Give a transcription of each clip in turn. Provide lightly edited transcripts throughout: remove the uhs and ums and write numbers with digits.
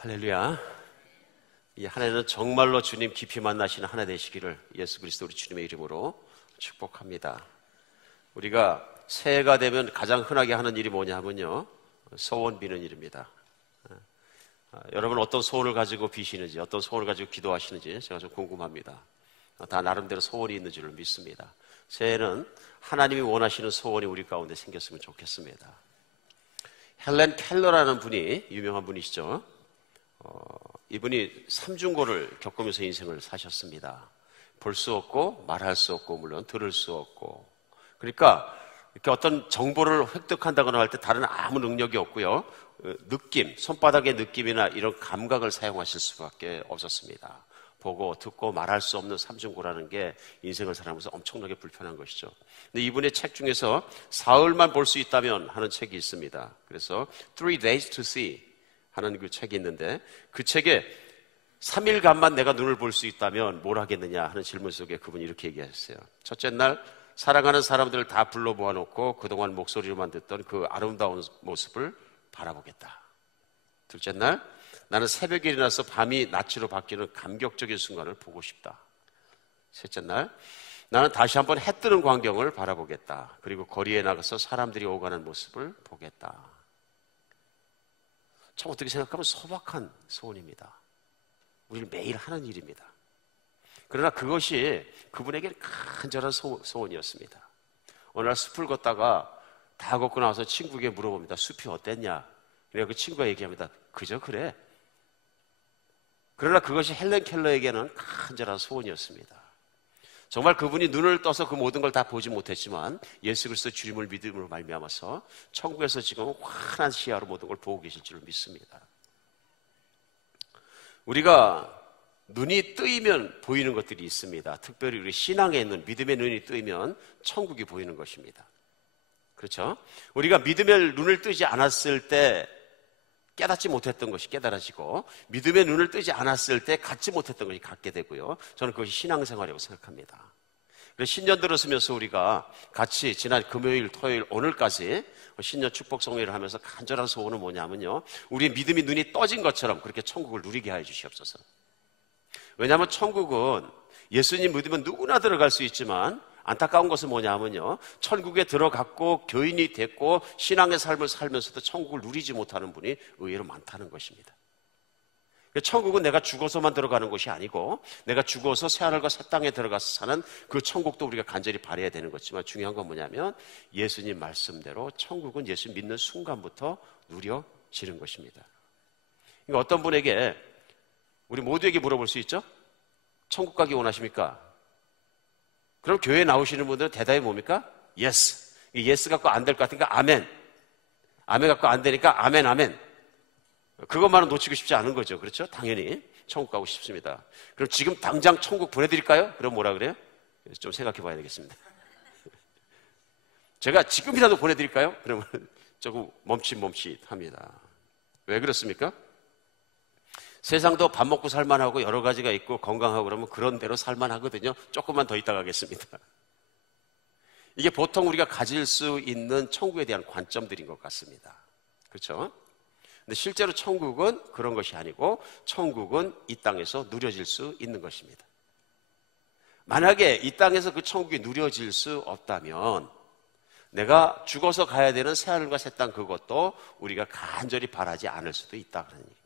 할렐루야. 이 한 해는 정말로 주님 깊이 만나시는 한 해 되시기를 예수 그리스도 우리 주님의 이름으로 축복합니다. 우리가 새해가 되면 가장 흔하게 하는 일이 뭐냐 하면요, 소원 비는 일입니다. 여러분 어떤 소원을 가지고 비시는지, 어떤 소원을 가지고 기도하시는지 제가 좀 궁금합니다. 다 나름대로 소원이 있는 줄을 믿습니다. 새해는 하나님이 원하시는 소원이 우리 가운데 생겼으면 좋겠습니다. 헬렌 켈러라는 분이 유명한 분이시죠. 이분이 삼중고를 겪으면서 인생을 사셨습니다. 볼 수 없고 말할 수 없고 물론 들을 수 없고, 그러니까 이렇게 어떤 정보를 획득한다거나 할 때 다른 아무 능력이 없고요, 느낌, 손바닥의 느낌이나 이런 감각을 사용하실 수밖에 없었습니다. 보고 듣고 말할 수 없는 삼중고라는 게 인생을 살아가면서 엄청나게 불편한 것이죠. 근데 이분의 책 중에서 사흘만 볼 수 있다면 하는 책이 있습니다. 그래서 3 days to see 하는 그 책이 있는데, 그 책에 3일간만 내가 눈을 볼 수 있다면 뭘 하겠느냐 하는 질문 속에 그분이 이렇게 얘기하셨어요. 첫째 날 사랑하는 사람들을 다 불러 모아놓고 그동안 목소리로만 듣던 그 아름다운 모습을 바라보겠다. 둘째 날 나는 새벽에 일어나서 밤이 낮으로 바뀌는 감격적인 순간을 보고 싶다. 셋째 날 나는 다시 한번 해 뜨는 광경을 바라보겠다. 그리고 거리에 나가서 사람들이 오가는 모습을 보겠다. 참 어떻게 생각하면 소박한 소원입니다. 우리는 매일 하는 일입니다. 그러나 그것이 그분에게는 간절한 소원이었습니다. 어느 날 숲을 걷다가 다 걷고 나와서 친구에게 물어봅니다. 숲이 어땠냐? 그래서 그 친구가 얘기합니다. 그저 그래. 그러나 그것이 헬렌 켈러에게는 간절한 소원이었습니다. 정말 그분이 눈을 떠서 그 모든 걸 다 보지 못했지만 예수 그리스도 주님을 믿음으로 말미암아서 천국에서 지금 환한 시야로 모든 걸 보고 계실 줄 믿습니다. 우리가 눈이 뜨이면 보이는 것들이 있습니다. 특별히 우리 신앙에 있는 믿음의 눈이 뜨이면 천국이 보이는 것입니다. 그렇죠? 우리가 믿음의 눈을 뜨지 않았을 때 깨닫지 못했던 것이 깨달아지고, 믿음의 눈을 뜨지 않았을 때 갖지 못했던 것이 갖게 되고요. 저는 그것이 신앙생활이라고 생각합니다. 그래서 신년 들었으면서 우리가 같이 지난 금요일, 토요일, 오늘까지 신년 축복 성회를 하면서 간절한 소원은 뭐냐면요, 우리의 믿음의 눈이 떠진 것처럼 그렇게 천국을 누리게 하여 주시옵소서. 왜냐하면 천국은 예수님 믿으면 누구나 들어갈 수 있지만 안타까운 것은 뭐냐면요, 천국에 들어갔고 교인이 됐고 신앙의 삶을 살면서도 천국을 누리지 못하는 분이 의외로 많다는 것입니다. 천국은 내가 죽어서만 들어가는 것이 아니고, 내가 죽어서 새하늘과 새 땅에 들어가서 사는 그 천국도 우리가 간절히 바라야 되는 것이지만, 중요한 건 뭐냐면 예수님 말씀대로 천국은 예수 믿는 순간부터 누려지는 것입니다. 그러니까 어떤 분에게, 우리 모두에게 물어볼 수 있죠? 천국 가기 원하십니까? 그럼 교회에 나오시는 분들은 대답이 뭡니까? 예스. 예스 갖고 안 될 것 같으니까 아멘. 아멘 갖고 안 되니까 아멘, 아멘. 그것만은 놓치고 싶지 않은 거죠. 그렇죠? 당연히 천국 가고 싶습니다. 그럼 지금 당장 천국 보내드릴까요? 그럼 뭐라 그래요? 좀 생각해 봐야 되겠습니다. 제가 지금이라도 보내드릴까요? 그러면 조금 멈칫멈칫합니다. 왜 그렇습니까? 세상도 밥 먹고 살만하고 여러 가지가 있고 건강하고 그러면 그런 대로 살만하거든요. 조금만 더 있다 가겠습니다. 이게 보통 우리가 가질 수 있는 천국에 대한 관점들인 것 같습니다. 그렇죠? 근데 실제로 천국은 그런 것이 아니고, 천국은 이 땅에서 누려질 수 있는 것입니다. 만약에 이 땅에서 그 천국이 누려질 수 없다면 내가 죽어서 가야 되는 새하늘과 새 땅, 그것도 우리가 간절히 바라지 않을 수도 있다 그런 얘기입니다.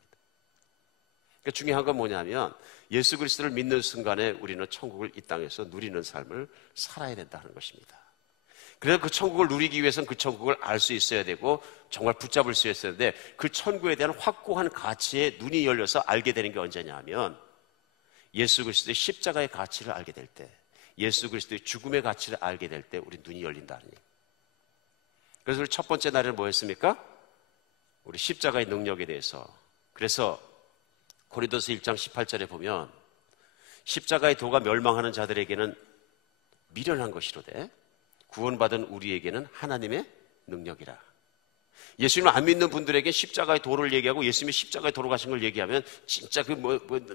그러니까 중요한 건 뭐냐면 예수 그리스도를 믿는 순간에 우리는 천국을 이 땅에서 누리는 삶을 살아야 된다는 것입니다. 그래서 그 천국을 누리기 위해서는 그 천국을 알 수 있어야 되고 정말 붙잡을 수 있어야 되는데, 그 천국에 대한 확고한 가치에 눈이 열려서 알게 되는 게 언제냐 하면 예수 그리스도의 십자가의 가치를 알게 될 때, 예수 그리스도의 죽음의 가치를 알게 될 때 우리 눈이 열린다는 얘기예요. 그래서 우리 첫 번째 날에는 뭐였습니까? 우리 십자가의 능력에 대해서. 그래서 고린도서 1장 18절에 보면 십자가의 도가 멸망하는 자들에게는 미련한 것이로되 구원받은 우리에게는 하나님의 능력이라. 예수님을 안 믿는 분들에게 십자가의 도를 얘기하고 예수님이 십자가의 도로 가신 걸 얘기하면 진짜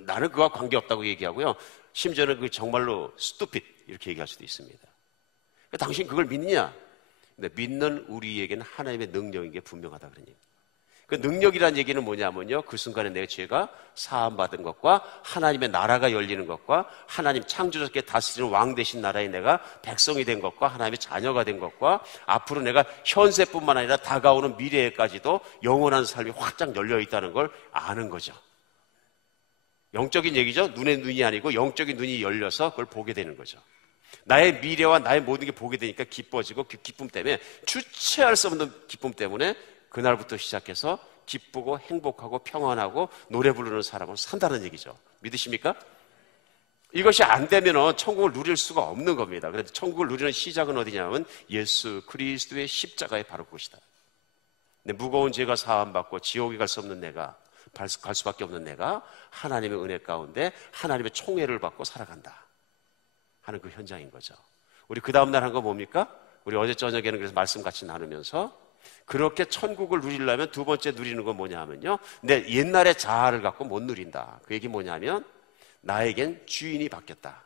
나는 그와 관계없다고 얘기하고요, 심지어는 그 정말로 stupid 이렇게 얘기할 수도 있습니다. 당신 그걸 믿느냐? 근데 믿는 우리에게는 하나님의 능력인 게 분명하다 그러니. 그 능력이란 얘기는 뭐냐면요, 그 순간에 내 죄가 사함받은 것과 하나님의 나라가 열리는 것과 하나님 창조자께 다스리는 왕 되신 나라의 내가 백성이 된 것과 하나님의 자녀가 된 것과 앞으로 내가 현세뿐만 아니라 다가오는 미래에까지도 영원한 삶이 활짝 열려 있다는 걸 아는 거죠. 영적인 얘기죠. 눈의 눈이 아니고 영적인 눈이 열려서 그걸 보게 되는 거죠. 나의 미래와 나의 모든 게 보게 되니까 기뻐지고, 그 기쁨 때문에, 주체할 수 없는 기쁨 때문에 그날부터 시작해서 기쁘고 행복하고 평안하고 노래 부르는 사람으로 산다는 얘기죠. 믿으십니까? 이것이 안 되면 천국을 누릴 수가 없는 겁니다. 그래서 천국을 누리는 시작은 어디냐면 예수 그리스도의 십자가의 바로 그것이다. 근데 무거운 죄가 사함받고 지옥에 갈 수 없는 내가, 갈 수밖에 없는 내가 하나님의 은혜 가운데 하나님의 총애를 받고 살아간다 하는 그 현장인 거죠. 우리 그 다음날 한 거 뭡니까? 우리 어제 저녁에는 그래서 말씀 같이 나누면서 그렇게 천국을 누리려면 두 번째 누리는 건 뭐냐 하면요, 내 옛날의 자아를 갖고 못 누린다. 그 얘기 뭐냐면 나에겐 주인이 바뀌었다.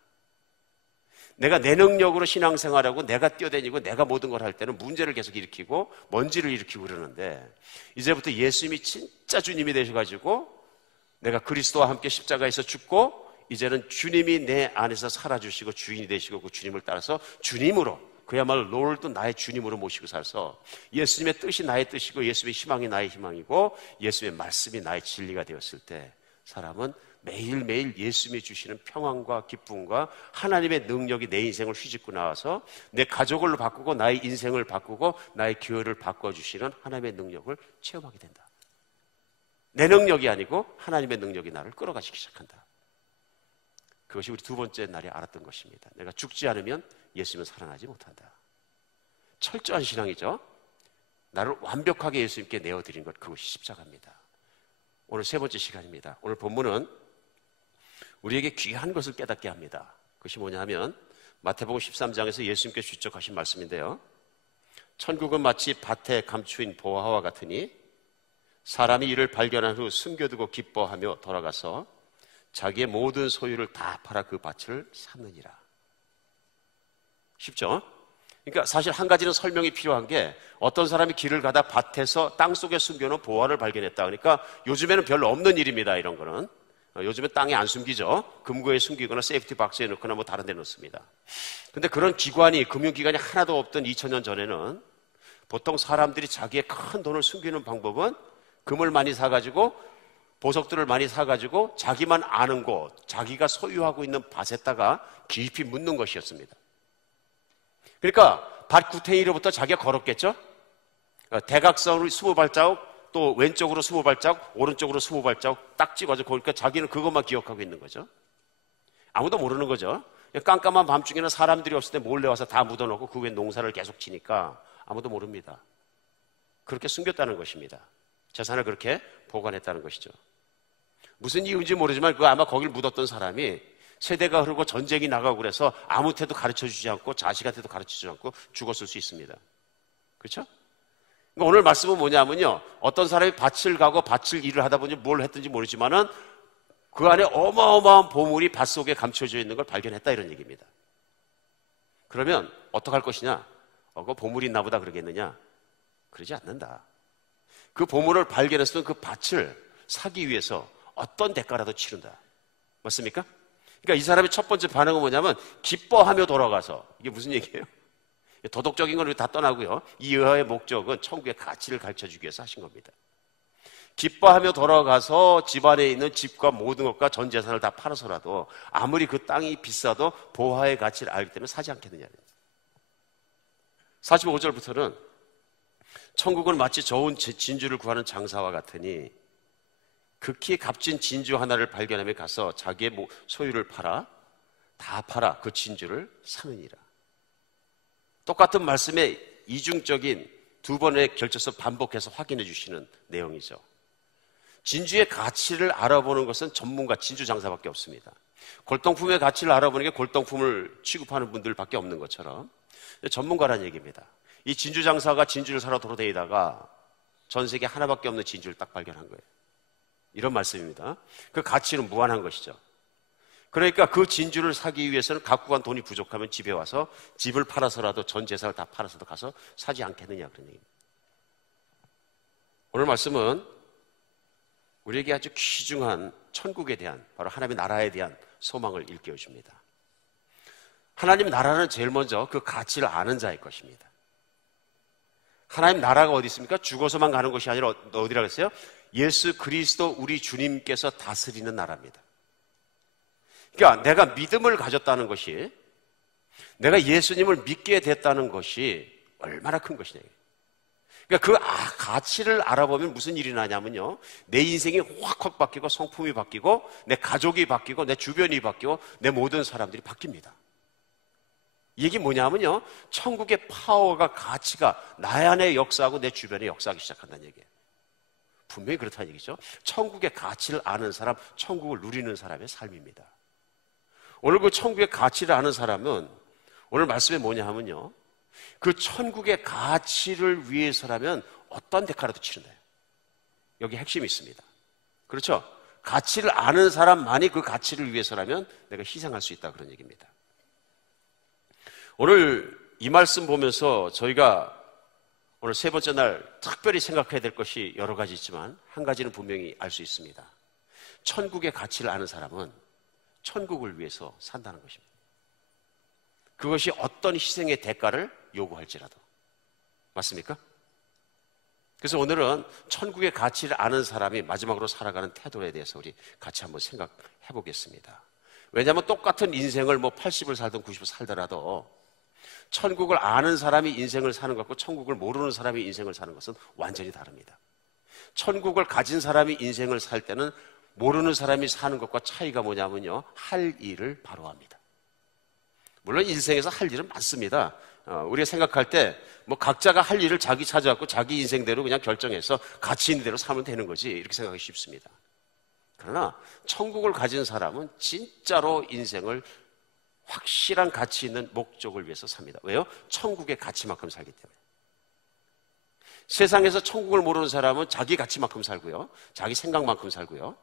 내가 내 능력으로 신앙생활하고 내가 뛰어다니고 내가 모든 걸 할 때는 문제를 계속 일으키고 먼지를 일으키고 그러는데, 이제부터 예수님이 진짜 주님이 되셔가지고 내가 그리스도와 함께 십자가에서 죽고 이제는 주님이 내 안에서 살아주시고 주인이 되시고 그 주님을 따라서 주님으로, 그야말로 롤도 나의 주님으로 모시고 살아서 예수님의 뜻이 나의 뜻이고 예수님의 희망이 나의 희망이고 예수님의 말씀이 나의 진리가 되었을 때 사람은 매일매일 예수님이 주시는 평안과 기쁨과 하나님의 능력이 내 인생을 휘짓고 나와서 내 가족을 바꾸고 나의 인생을 바꾸고 나의 교회를 바꿔주시는 하나님의 능력을 체험하게 된다. 내 능력이 아니고 하나님의 능력이 나를 끌어가시기 시작한다. 그것이 우리 두 번째 날에 알았던 것입니다. 내가 죽지 않으면 예수님은 살아나지 못한다. 철저한 신앙이죠. 나를 완벽하게 예수님께 내어드린 것, 그것이 십자가입니다. 오늘 세 번째 시간입니다. 오늘 본문은 우리에게 귀한 것을 깨닫게 합니다. 그것이 뭐냐면 마태복음 13장에서 예수님께서 주적하신 말씀인데요, 천국은 마치 밭에 감추인 보화와 같으니 사람이 이를 발견한 후 숨겨두고 기뻐하며 돌아가서 자기의 모든 소유를 다 팔아 그 밭을 샀느니라. 쉽죠? 그러니까 사실 한 가지는 설명이 필요한 게, 어떤 사람이 길을 가다 밭에서 땅속에 숨겨놓은 보화를 발견했다. 그러니까 요즘에는 별로 없는 일입니다. 이런 거는 요즘에 땅에 안 숨기죠. 금고에 숨기거나 세이프티 박스에 넣거나 뭐 다른 데 넣습니다. 근데 그런 기관이, 금융기관이 하나도 없던 2000년 전에는 보통 사람들이 자기의 큰 돈을 숨기는 방법은 금을 많이 사가지고 보석들을 많이 사가지고 자기만 아는 곳, 자기가 소유하고 있는 밭에다가 깊이 묻는 것이었습니다. 그러니까 밭 구탱이로부터 자기가 걸었겠죠. 대각선으로 20발자국, 또 왼쪽으로 20발자국, 오른쪽으로 20발자국 딱 찍어서, 그러니까 자기는 그것만 기억하고 있는 거죠. 아무도 모르는 거죠. 깜깜한 밤중에는 사람들이 없을 때 몰래 와서 다 묻어놓고 그 위에 농사를 계속 지니까 아무도 모릅니다. 그렇게 숨겼다는 것입니다. 재산을 그렇게 보관했다는 것이죠. 무슨 이유인지 모르지만 그 아마 거길 묻었던 사람이 세대가 흐르고 전쟁이 나가고 그래서 아무한테도 가르쳐주지 않고 자식한테도 가르치지 않고 죽었을 수 있습니다. 그렇죠? 그러니까 오늘 말씀은 뭐냐면요, 어떤 사람이 밭을 가고 밭을 일을 하다 보니 뭘 했든지 모르지만은 그 안에 어마어마한 보물이 밭 속에 감춰져 있는 걸 발견했다, 이런 얘기입니다. 그러면 어떡할 것이냐? 그 보물이 있나 보다 그러겠느냐? 그러지 않는다. 그 보물을 발견했으면 그 밭을 사기 위해서 어떤 대가라도 치른다. 맞습니까? 그러니까 이 사람의 첫 번째 반응은 뭐냐면 기뻐하며 돌아가서, 이게 무슨 얘기예요? 도덕적인 건 다 떠나고요, 이 의화의 목적은 천국의 가치를 가르쳐주기 위해서 하신 겁니다. 기뻐하며 돌아가서 집안에 있는 집과 모든 것과 전 재산을 다 팔아서라도 아무리 그 땅이 비싸도 보화의 가치를 알기 때문에 사지 않겠느냐. 45절부터는 천국은 마치 좋은 진주를 구하는 장사와 같으니 극히 값진 진주 하나를 발견하며 가서 자기의 소유를 다 팔아 그 진주를 사느니라. 똑같은 말씀에 이중적인 두 번의 결정서 반복해서 확인해 주시는 내용이죠. 진주의 가치를 알아보는 것은 전문가, 진주 장사밖에 없습니다. 골동품의 가치를 알아보는 게 골동품을 취급하는 분들밖에 없는 것처럼 전문가라는 얘기입니다. 이 진주 장사가 진주를 사러 돌아다니다가 전 세계 하나밖에 없는 진주를 딱 발견한 거예요. 이런 말씀입니다. 그 가치는 무한한 것이죠. 그러니까 그 진주를 사기 위해서는 갖고 간 돈이 부족하면 집에 와서 집을 팔아서라도 전 재산을 다 팔아서도 가서 사지 않겠느냐, 그런 얘기입니다. 오늘 말씀은 우리에게 아주 귀중한 천국에 대한, 바로 하나님의 나라에 대한 소망을 일깨워 줍니다. 하나님 나라는 제일 먼저 그 가치를 아는 자의 것입니다. 하나님 나라가 어디 있습니까? 죽어서만 가는 것이 아니라 어디라고 했어요? 예수 그리스도 우리 주님께서 다스리는 나라입니다. 그러니까 내가 믿음을 가졌다는 것이, 내가 예수님을 믿게 됐다는 것이 얼마나 큰 것이냐. 그러니까 그 가치를 알아보면 무슨 일이 나냐면요, 내 인생이 확확 바뀌고, 성품이 바뀌고, 내 가족이 바뀌고, 내 주변이 바뀌고, 내 모든 사람들이 바뀝니다. 이게 뭐냐면요, 천국의 파워가, 가치가 나의 안에 역사하고 내 주변에 역사하기 시작한다는 얘기예요. 분명히 그렇다는 얘기죠. 천국의 가치를 아는 사람, 천국을 누리는 사람의 삶입니다. 오늘 그 천국의 가치를 아는 사람은 오늘 말씀에 뭐냐 하면요, 그 천국의 가치를 위해서라면 어떤 대가라도 치른다. 여기 핵심이 있습니다. 그렇죠? 가치를 아는 사람만이 그 가치를 위해서라면 내가 희생할 수 있다, 그런 얘기입니다. 오늘 이 말씀 보면서 저희가 오늘 세 번째 날 특별히 생각해야 될 것이 여러 가지 있지만 한 가지는 분명히 알 수 있습니다. 천국의 가치를 아는 사람은 천국을 위해서 산다는 것입니다. 그것이 어떤 희생의 대가를 요구할지라도. 맞습니까? 그래서 오늘은 천국의 가치를 아는 사람이 마지막으로 살아가는 태도에 대해서 우리 같이 한번 생각해 보겠습니다. 왜냐하면 똑같은 인생을 80을 살든 90을 살더라도 천국을 아는 사람이 인생을 사는 것과 천국을 모르는 사람이 인생을 사는 것은 완전히 다릅니다. 천국을 가진 사람이 인생을 살 때는 모르는 사람이 사는 것과 차이가 뭐냐면요, 할 일을 바로 합니다. 물론 인생에서 할 일은 많습니다. 우리가 생각할 때 각자가 할 일을 자기 찾아갖고 자기 인생대로 그냥 결정해서 가치 있는 대로 살면 되는 거지, 이렇게 생각하기 쉽습니다. 그러나 천국을 가진 사람은 진짜로 인생을 확실한 가치 있는 목적을 위해서 삽니다. 왜요? 천국의 가치만큼 살기 때문에. 세상에서 천국을 모르는 사람은 자기 가치만큼 살고요, 자기 생각만큼 살고요,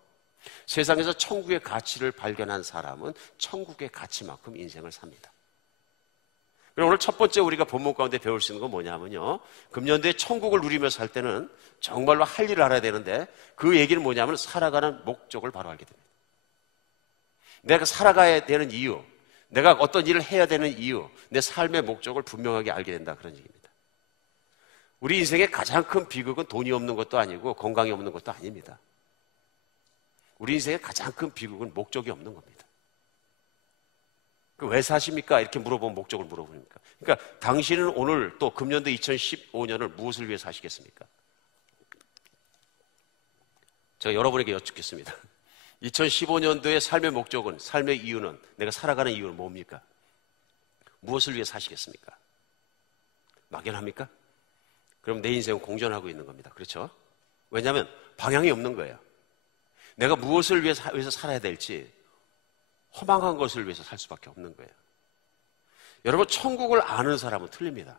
세상에서 천국의 가치를 발견한 사람은 천국의 가치만큼 인생을 삽니다. 그럼 오늘 첫 번째 우리가 본문 가운데 배울 수 있는 건 뭐냐면요, 금년도에 천국을 누리며 살 때는 정말로 할 일을 알아야 되는데, 그 얘기는 뭐냐면 살아가는 목적을 바로 알게 됩니다. 내가 살아가야 되는 이유, 내가 어떤 일을 해야 되는 이유, 내 삶의 목적을 분명하게 알게 된다, 그런 얘기입니다. 우리 인생의 가장 큰 비극은 돈이 없는 것도 아니고 건강이 없는 것도 아닙니다. 우리 인생의 가장 큰 비극은 목적이 없는 겁니다. 왜 사십니까? 이렇게 물어보면 목적을 물어보니까. 그러니까 당신은 오늘 또 금년도 2015년을 무엇을 위해 사시겠습니까? 제가 여러분에게 여쭙겠습니다. 2015년도의 삶의 목적은, 삶의 이유는, 내가 살아가는 이유는 뭡니까? 무엇을 위해 사시겠습니까? 막연합니까? 그럼 내 인생은 공전하고 있는 겁니다. 그렇죠? 왜냐하면 방향이 없는 거예요. 내가 무엇을 위해서 살아야 될지 허망한 것을 위해서 살 수밖에 없는 거예요. 여러분, 천국을 아는 사람은 틀립니다.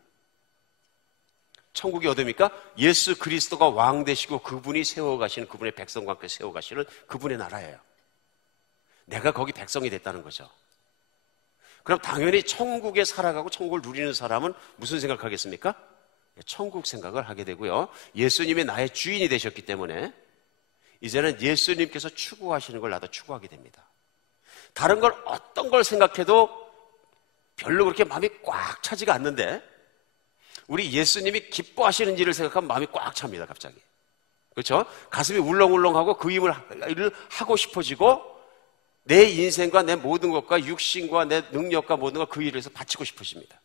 천국이 어디입니까? 예수 그리스도가 왕 되시고 그분이 세워가시는, 그분의 백성과 함께 세워가시는 그분의 나라예요. 내가 거기 백성이 됐다는 거죠. 그럼 당연히 천국에 살아가고 천국을 누리는 사람은 무슨 생각하겠습니까? 천국 생각을 하게 되고요, 예수님이 나의 주인이 되셨기 때문에 이제는 예수님께서 추구하시는 걸 나도 추구하게 됩니다. 다른 걸 어떤 걸 생각해도 별로 그렇게 마음이 꽉 차지가 않는데, 우리 예수님이 기뻐하시는 일을 생각하면 마음이 꽉 찹니다, 갑자기. 그렇죠? 가슴이 울렁울렁하고 그 일을 하고 싶어지고, 내 인생과 내 모든 것과 육신과 내 능력과 모든 것, 그 일을 해서 바치고 싶어집니다.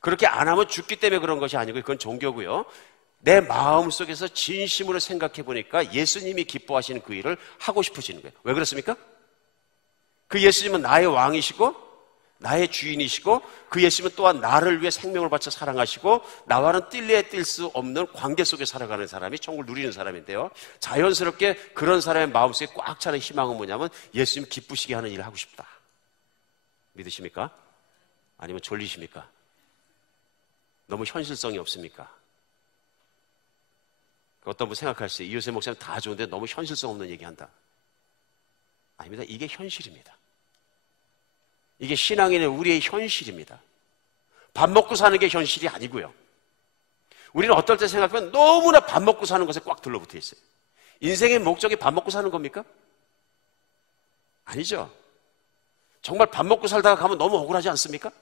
그렇게 안 하면 죽기 때문에 그런 것이 아니고, 그건 종교고요, 내 마음속에서 진심으로 생각해 보니까 예수님이 기뻐하시는 그 일을 하고 싶어지는 거예요. 왜 그렇습니까? 그 예수님은 나의 왕이시고 나의 주인이시고, 그 예수님은 또한 나를 위해 생명을 바쳐 사랑하시고 나와는 뛸래야 뛸 수 없는 관계 속에 살아가는 사람이 천국을 누리는 사람인데요, 자연스럽게 그런 사람의 마음속에 꽉 차는 희망은 뭐냐면 예수님 기쁘시게 하는 일을 하고 싶다. 믿으십니까? 아니면 졸리십니까? 너무 현실성이 없습니까? 어떤 분 생각할 수 있어요. 이효세 목사님 다 좋은데 너무 현실성 없는 얘기한다. 아닙니다. 이게 현실입니다. 이게 신앙인의 우리의 현실입니다. 밥 먹고 사는 게 현실이 아니고요, 우리는 어떨 때 생각하면 너무나 밥 먹고 사는 것에 꽉 들러붙어 있어요. 인생의 목적이 밥 먹고 사는 겁니까? 아니죠. 정말 밥 먹고 살다가 가면 너무 억울하지 않습니까?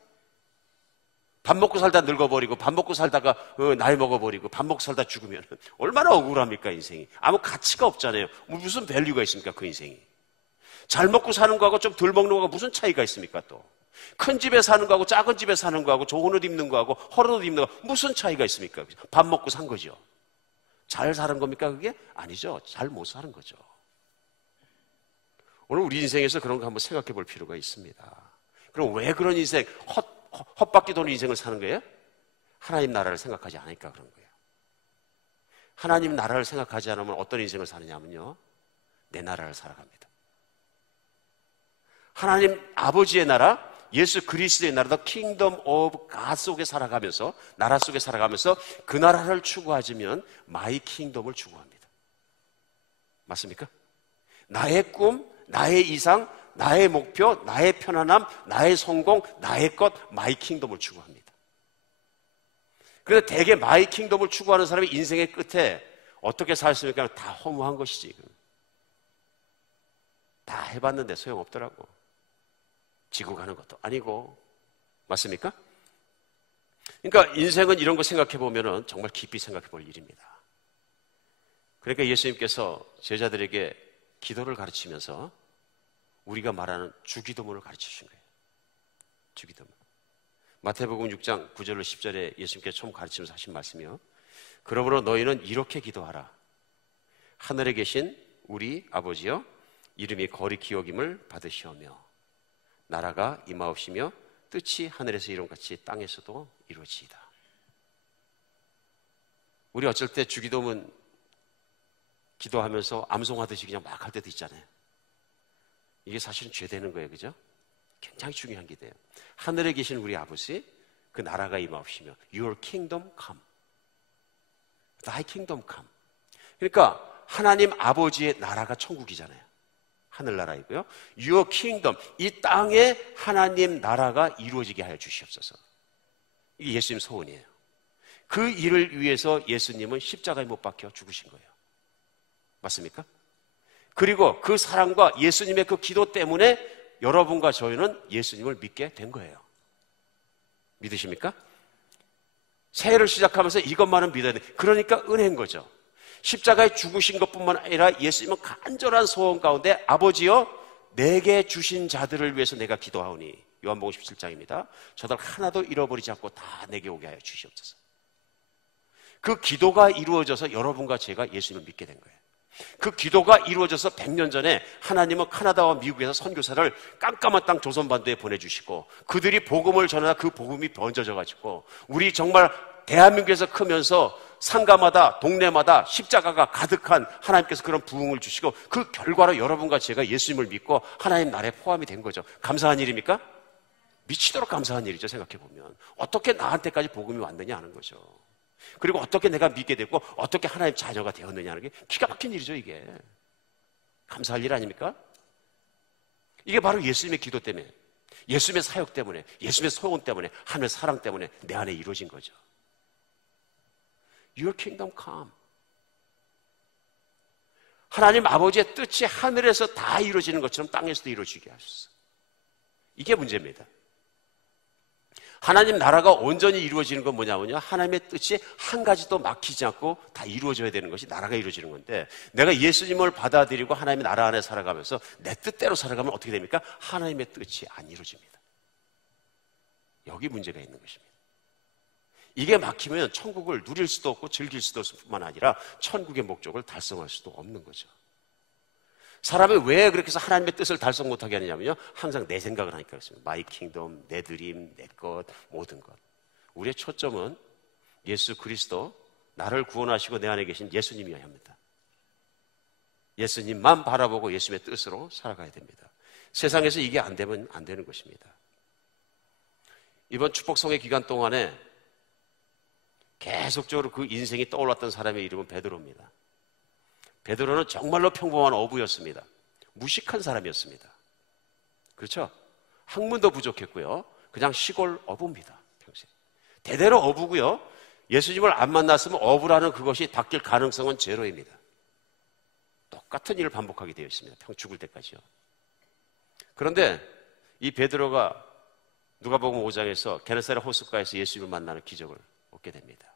밥 먹고 살다 늙어버리고 밥 먹고 살다가 나이 먹어버리고 밥 먹고 살다 죽으면 얼마나 억울합니까 인생이. 아무 가치가 없잖아요. 무슨 밸류가 있습니까 그 인생이. 잘 먹고 사는 거하고 좀 덜 먹는 거하고 무슨 차이가 있습니까 또. 큰 집에 사는 거하고 작은 집에 사는 거하고 좋은 옷 입는 거하고 헐은 옷 입는 거 무슨 차이가 있습니까. 밥 먹고 산 거죠. 잘 사는 겁니까 그게? 아니죠. 잘 못 사는 거죠. 오늘 우리 인생에서 그런 거 한번 생각해 볼 필요가 있습니다. 그럼 왜 그런 인생 헛바퀴 도는 인생을 사는 거예요? 하나님 나라를 생각하지 않으니까 그런 거예요. 하나님 나라를 생각하지 않으면 어떤 인생을 사느냐면요, 내 나라를 살아갑니다. 하나님 아버지의 나라, 예수 그리스도의 나라, The Kingdom of God 속에 살아가면서, 나라 속에 살아가면서 그 나라를 추구하지면 마이 킹덤을 추구합니다. 맞습니까? 나의 꿈, 나의 이상, 나의 목표, 나의 편안함, 나의 성공, 나의 것, 마이 킹덤을 추구합니다. 그런데 대개 마이 킹덤을 추구하는 사람이 인생의 끝에 어떻게 살았습니까? 다 허무한 것이지. 다 해봤는데 소용없더라고. 지고 가는 것도 아니고. 맞습니까? 그러니까 인생은 이런 거 생각해 보면 정말 깊이 생각해 볼 일입니다. 그러니까 예수님께서 제자들에게 기도를 가르치면서 우리가 말하는 주기도문을 가르치신 거예요. 주기도문. 마태복음 6장 9절로 10절에 예수님께서 처음 가르치면서 하신 말씀이요. 그러므로 너희는 이렇게 기도하라. 하늘에 계신 우리 아버지여, 이름이 거리 기억임을 받으시오며 나라가 임하옵시며 뜻이 하늘에서 이룬같이 땅에서도 이루어지이다. 우리 어쩔 때 주기도문 기도하면서 암송하듯이 그냥 막 할 때도 있잖아요. 이게 사실은 죄 되는 거예요. 그죠? 굉장히 중요한 게 돼요. 하늘에 계신 우리 아버지, 그 나라가 임하옵시며 Your kingdom come. Thy kingdom come. 그러니까 하나님 아버지의 나라가 천국이잖아요. 하늘나라이고요. Your kingdom, 이 땅에 하나님 나라가 이루어지게 하여 주시옵소서. 이게 예수님 소원이에요. 그 일을 위해서 예수님은 십자가에 못 박혀 죽으신 거예요. 맞습니까? 그리고 그 사랑과 예수님의 그 기도 때문에 여러분과 저희는 예수님을 믿게 된 거예요. 믿으십니까? 새해를 시작하면서 이것만은 믿어야 돼. 그러니까 은혜인 거죠. 십자가에 죽으신 것뿐만 아니라 예수님은 간절한 소원 가운데 아버지여 내게 주신 자들을 위해서 내가 기도하오니, 요한복음 17장입니다. 저들 하나도 잃어버리지 않고 다 내게 오게 하여 주시옵소서. 그 기도가 이루어져서 여러분과 제가 예수님을 믿게 된 거예요. 그 기도가 이루어져서 100년 전에 하나님은 카나다와 미국에서 선교사를 깜깜한 땅 조선반도에 보내주시고 그들이 복음을 전하다 그 복음이 번져져 가지고 우리 정말 대한민국에서 크면서 상가마다 동네마다 십자가가 가득한 하나님께서 그런 부흥을 주시고 그 결과로 여러분과 제가 예수님을 믿고 하나님 나라에 포함이 된 거죠. 감사한 일입니까? 미치도록 감사한 일이죠. 생각해보면 어떻게 나한테까지 복음이 왔느냐 하는 거죠. 그리고 어떻게 내가 믿게 됐고 어떻게 하나님 자녀가 되었느냐 하는 게 기가 막힌 일이죠. 이게 감사할 일 아닙니까? 이게 바로 예수님의 기도 때문에, 예수님의 사역 때문에, 예수님의 소원 때문에, 하나님의 사랑 때문에 내 안에 이루어진 거죠. Your kingdom come. 하나님 아버지의 뜻이 하늘에서 다 이루어지는 것처럼 땅에서도 이루어지게 하셨어. 이게 문제입니다. 하나님 나라가 온전히 이루어지는 건 뭐냐면요, 하나님의 뜻이 한 가지도 막히지 않고 다 이루어져야 되는 것이 나라가 이루어지는 건데, 내가 예수님을 받아들이고 하나님의 나라 안에 살아가면서 내 뜻대로 살아가면 어떻게 됩니까? 하나님의 뜻이 안 이루어집니다. 여기 문제가 있는 것입니다. 이게 막히면 천국을 누릴 수도 없고 즐길 수도 없을 뿐만 아니라 천국의 목적을 달성할 수도 없는 거죠. 사람이 왜 그렇게 해서 하나님의 뜻을 달성 못하게 하느냐면요, 항상 내 생각을 하니까 그렇습니다. 마이 킹덤, 내 드림, 내 것, 모든 것. 우리의 초점은 예수 그리스도, 나를 구원하시고 내 안에 계신 예수님이어야 합니다. 예수님만 바라보고 예수님의 뜻으로 살아가야 됩니다. 세상에서 이게 안 되면 안 되는 것입니다. 이번 축복성의 기간 동안에 계속적으로 그 인생이 떠올랐던 사람의 이름은 베드로입니다. 베드로는 정말로 평범한 어부였습니다. 무식한 사람이었습니다. 그렇죠? 학문도 부족했고요. 그냥 시골 어부입니다. 평생. 대대로 어부고요. 예수님을 안 만났으면 어부라는 그것이 바뀔 가능성은 제로입니다. 똑같은 일을 반복하게 되어 있습니다. 죽을 때까지요. 그런데 이 베드로가 누가복음 5장에서 게네사렛 호숫가에서 예수님을 만나는 기적을 얻게 됩니다.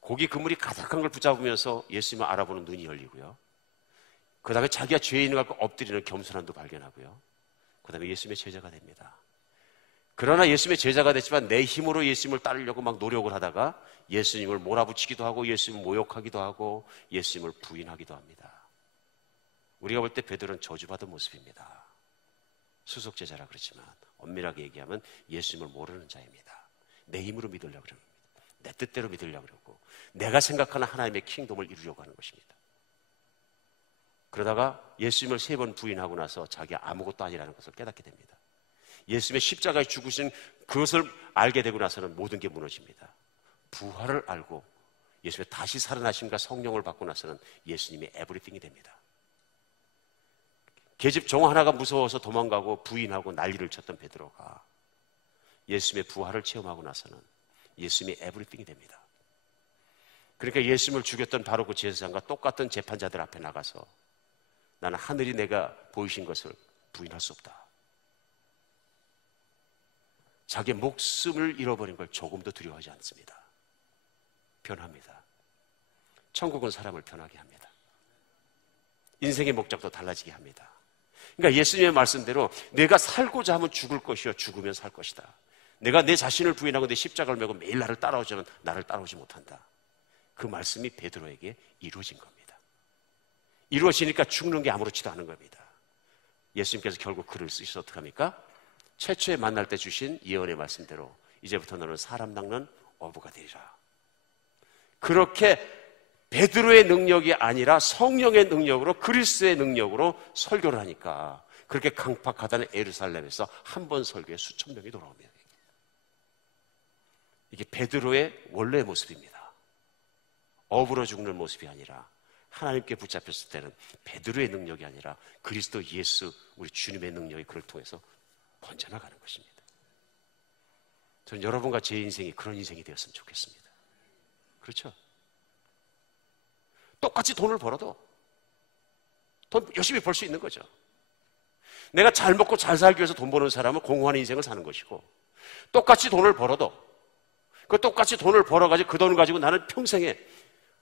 고기 그물이 가득한 걸 붙잡으면서 예수님을 알아보는 눈이 열리고요. 그 다음에 자기가 죄인을 갖고 엎드리는 겸손함도 발견하고요. 그 다음에 예수님의 제자가 됩니다. 그러나 예수님의 제자가 됐지만 내 힘으로 예수님을 따르려고 막 노력을 하다가 예수님을 몰아붙이기도 하고 예수님을 모욕하기도 하고 예수님을 부인하기도 합니다. 우리가 볼 때 베드로는 저주받은 모습입니다. 수석 제자라 그렇지만 엄밀하게 얘기하면 예수님을 모르는 자입니다. 내 힘으로 믿으려고 그러는 겁니다. 내 뜻대로 믿으려고 그러고 내가 생각하는 하나님의 킹덤을 이루려고 하는 것입니다. 그러다가 예수님을 3번 부인하고 나서 자기가 아무것도 아니라는 것을 깨닫게 됩니다. 예수님의 십자가에 죽으신 그것을 알게 되고 나서는 모든 게 무너집니다. 부활을 알고 예수님의 다시 살아나심과 성령을 받고 나서는 예수님이 에브리띵이 됩니다. 계집 종 하나가 무서워서 도망가고 부인하고 난리를 쳤던 베드로가 예수님의 부활을 체험하고 나서는 예수님이 에브리띵이 됩니다. 그러니까 예수님을 죽였던 바로 그 제사장과 똑같은 재판자들 앞에 나가서 나는 하늘이 내가 보이신 것을 부인할 수 없다. 자기의 목숨을 잃어버린 걸 조금도 두려워하지 않습니다. 변합니다. 천국은 사람을 변하게 합니다. 인생의 목적도 달라지게 합니다. 그러니까 예수님의 말씀대로 내가 살고자 하면 죽을 것이요 죽으면 살 것이다. 내가 내 자신을 부인하고 내 십자가를 메고 매일 나를 따라오지만 나를 따라오지 못한다. 그 말씀이 베드로에게 이루어진 겁니다. 이루어지니까 죽는 게 아무렇지도 않은 겁니다. 예수님께서 결국 글을 쓰셔서 어떻게 합니까? 최초에 만날 때 주신 예언의 말씀대로 이제부터 너는 사람 낚는 어부가 되리라. 그렇게 베드로의 능력이 아니라 성령의 능력으로 그리스도의 능력으로 설교를 하니까 그렇게 강팍하다는 예루살렘에서 한 번 설교에 수천 명이 돌아옵니다. 이게 베드로의 원래의 모습입니다. 어부로 죽는 모습이 아니라 하나님께 붙잡혔을 때는 베드로의 능력이 아니라 그리스도 예수 우리 주님의 능력이 그를 통해서 번져나가는 것입니다. 저는 여러분과 제 인생이 그런 인생이 되었으면 좋겠습니다. 그렇죠? 똑같이 돈을 벌어도 돈 열심히 벌 수 있는 거죠. 내가 잘 먹고 잘 살기 위해서 돈 버는 사람은 공허한 인생을 사는 것이고 똑같이 돈을 벌어도 그 똑같이 돈을 벌어가지고 그 돈을 가지고 나는 평생에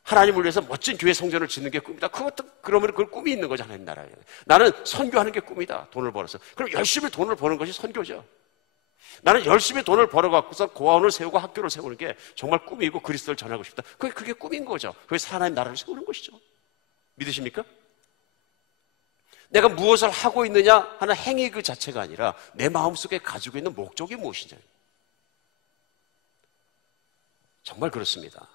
하나님을 위해서 멋진 교회 성전을 짓는 게 꿈이다. 그것도 그러면 그걸 꿈이 있는 거죠. 하나님 나라에. 나는 선교하는 게 꿈이다. 돈을 벌어서. 그럼 열심히 돈을 버는 것이 선교죠. 나는 열심히 돈을 벌어갖고서 고아원을 세우고 학교를 세우는 게 정말 꿈이고 그리스도를 전하고 싶다. 그게 꿈인 거죠. 그게 하나님 나라를 세우는 것이죠. 믿으십니까? 내가 무엇을 하고 있느냐 하는 행위 그 자체가 아니라 내 마음속에 가지고 있는 목적이 무엇이냐. 정말 그렇습니다.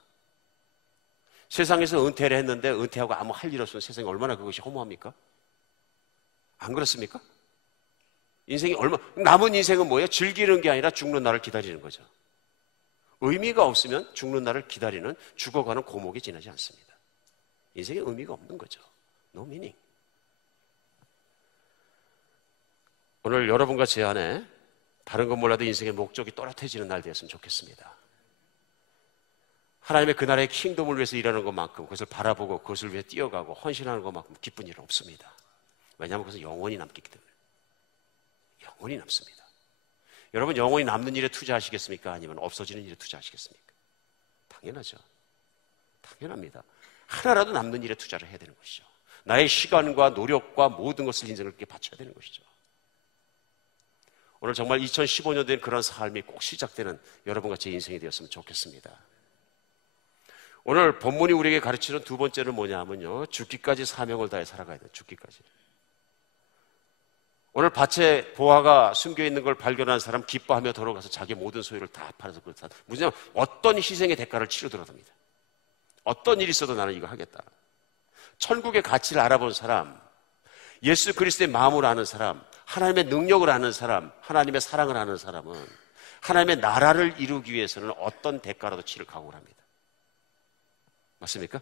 세상에서 은퇴를 했는데 은퇴하고 아무 할 일 없으면 세상에 얼마나 그것이 허무합니까? 안 그렇습니까? 남은 인생은 뭐예요? 즐기는 게 아니라 죽는 날을 기다리는 거죠. 의미가 없으면 죽는 날을 기다리는 죽어가는 고목이 지나지 않습니다. 인생에 의미가 없는 거죠. No meaning. 오늘 여러분과 제 안에 다른 건 몰라도 인생의 목적이 또렷해지는 날 되었으면 좋겠습니다. 하나님의 그 나라의 킹덤을 위해서 일하는 것만큼 그것을 바라보고 그것을 위해 뛰어가고 헌신하는 것만큼 기쁜 일은 없습니다. 왜냐하면 그것은 영원히 남기 때문에. 영원히 남습니다. 여러분 영원히 남는 일에 투자하시겠습니까? 아니면 없어지는 일에 투자하시겠습니까? 당연하죠. 당연합니다. 하나라도 남는 일에 투자를 해야 되는 것이죠. 나의 시간과 노력과 모든 것을 인생을 바쳐야 되는 것이죠. 오늘 정말 2015년 된 그런 삶이 꼭 시작되는 여러분과 제 인생이 되었으면 좋겠습니다. 오늘 본문이 우리에게 가르치는 두 번째는 뭐냐 하면요, 죽기까지 사명을 다해 살아가야 돼요. 죽기까지. 오늘 밭에 보화가 숨겨있는 걸 발견한 사람 기뻐하며 돌아가서 자기 모든 소유를 다 팔아서 그걸 사. 무슨 어떤 희생의 대가를 치르더라답니다. 어떤 일이 있어도 나는 이거 하겠다. 천국의 가치를 알아본 사람, 예수 그리스도의 마음을 아는 사람, 하나님의 능력을 아는 사람, 하나님의 사랑을 아는 사람은 하나님의 나라를 이루기 위해서는 어떤 대가라도 치를 각오를 합니다. 맞습니까?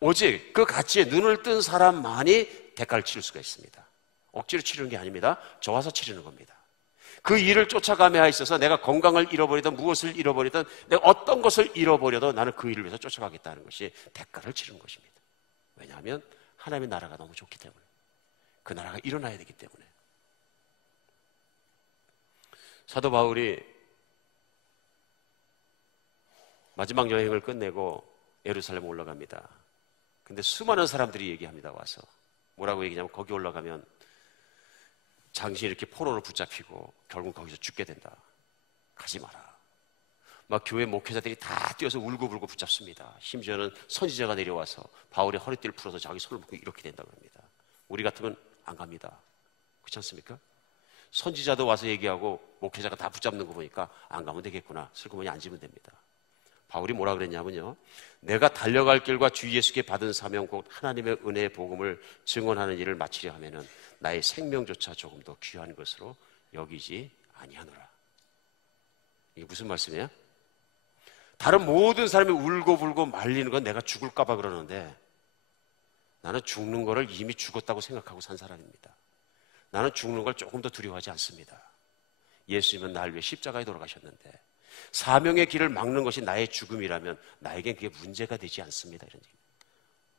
오직 그 가치에 눈을 뜬 사람만이 대가를 치를 수가 있습니다. 억지로 치르는 게 아닙니다. 좋아서 치르는 겁니다. 그 일을 쫓아감에 있어서 내가 건강을 잃어버리든 무엇을 잃어버리든 내가 어떤 것을 잃어버려도 나는 그 일을 위해서 쫓아가겠다는 것이 대가를 치르는 것입니다. 왜냐하면 하나님의 나라가 너무 좋기 때문에, 그 나라가 일어나야 되기 때문에. 사도 바울이 마지막 여행을 끝내고 예루살렘 올라갑니다. 근데 수많은 사람들이 얘기합니다. 와서 뭐라고 얘기냐면, 거기 올라가면 당신이 이렇게 포로로 붙잡히고 결국 거기서 죽게 된다. 가지 마라. 막 교회 목회자들이 다 뛰어서 울고불고 붙잡습니다. 심지어는 선지자가 내려와서 바울의 허리띠를 풀어서 자기 손을 묶고 이렇게 된다고 합니다. 우리 같으면 안 갑니다. 그렇지 않습니까? 선지자도 와서 얘기하고 목회자가 다 붙잡는 거 보니까 안 가면 되겠구나. 슬그머니 앉으면 됩니다. 바울이 뭐라 그랬냐면요, 내가 달려갈 길과 주 예수께 받은 사명 곧 하나님의 은혜의 복음을 증언하는 일을 마치려 하면은 나의 생명조차 조금 더 귀한 것으로 여기지 아니하노라. 이게 무슨 말씀이에요? 다른 모든 사람이 울고불고 말리는 건 내가 죽을까 봐 그러는데, 나는 죽는 거를 이미 죽었다고 생각하고 산 사람입니다. 나는 죽는 걸 조금 더 두려워하지 않습니다. 예수님은 날 위해 십자가에 돌아가셨는데 사명의 길을 막는 것이 나의 죽음이라면 나에겐 그게 문제가 되지 않습니다. 이런 얘기.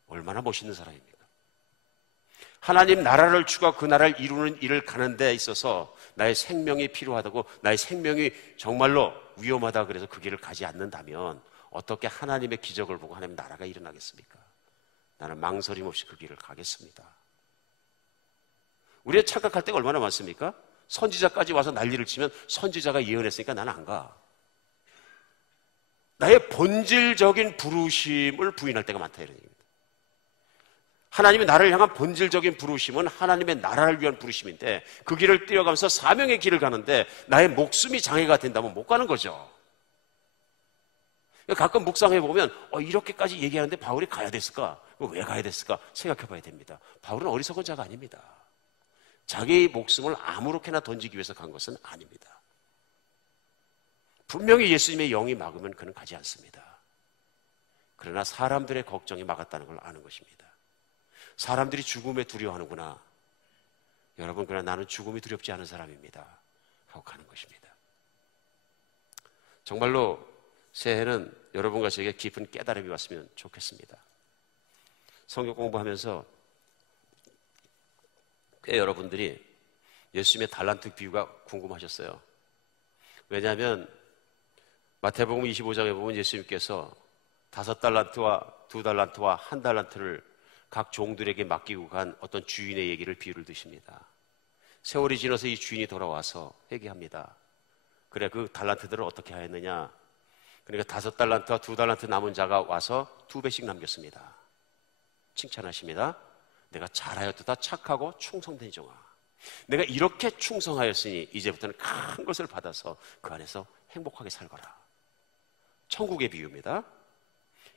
얼마나 멋있는 사람입니까? 하나님 나라를 추구하고 그 나라를 이루는 일을 가는 데 있어서 나의 생명이 필요하다고, 나의 생명이 정말로 위험하다 그래서 그 길을 가지 않는다면 어떻게 하나님의 기적을 보고 하나님의 나라가 일어나겠습니까? 나는 망설임 없이 그 길을 가겠습니다. 우리가 착각할 때가 얼마나 많습니까? 선지자까지 와서 난리를 치면 선지자가 예언했으니까 나는 안 가. 나의 본질적인 부르심을 부인할 때가 많다, 이런 얘기입니다. 하나님이 나를 향한 본질적인 부르심은 하나님의 나라를 위한 부르심인데, 그 길을 뛰어가면서 사명의 길을 가는데 나의 목숨이 장애가 된다면 못 가는 거죠. 가끔 묵상해 보면 이렇게까지 얘기하는데 바울이 가야 됐을까? 왜 가야 됐을까? 생각해 봐야 됩니다. 바울은 어리석은 자가 아닙니다. 자기 목숨을 아무렇게나 던지기 위해서 간 것은 아닙니다. 분명히 예수님의 영이 막으면 그는 가지 않습니다. 그러나 사람들의 걱정이 막았다는 걸 아는 것입니다. 사람들이 죽음에 두려워하는구나. 여러분, 그러나 나는 죽음이 두렵지 않은 사람입니다. 하고 가는 것입니다. 정말로 새해는 여러분과 저에게 깊은 깨달음이 왔으면 좋겠습니다. 성경 공부하면서 꽤 여러분들이 예수님의 달란트 비유가 궁금하셨어요. 왜냐하면 마태복음 25장에 보면 예수님께서 5달란트와 2달란트와 1달란트를 각 종들에게 맡기고 간 어떤 주인의 얘기를 비유를 드십니다. 세월이 지나서 이 주인이 돌아와서 회개합니다. 그래, 그 달란트들을 어떻게 하였느냐? 그러니까 5달란트와 2달란트 남은 자가 와서 2배씩 남겼습니다. 칭찬하십니다. 내가 잘하였도다 착하고 충성된 종아. 내가 이렇게 충성하였으니 이제부터는 큰 것을 받아서 그 안에서 행복하게 살거라. 천국의 비유입니다.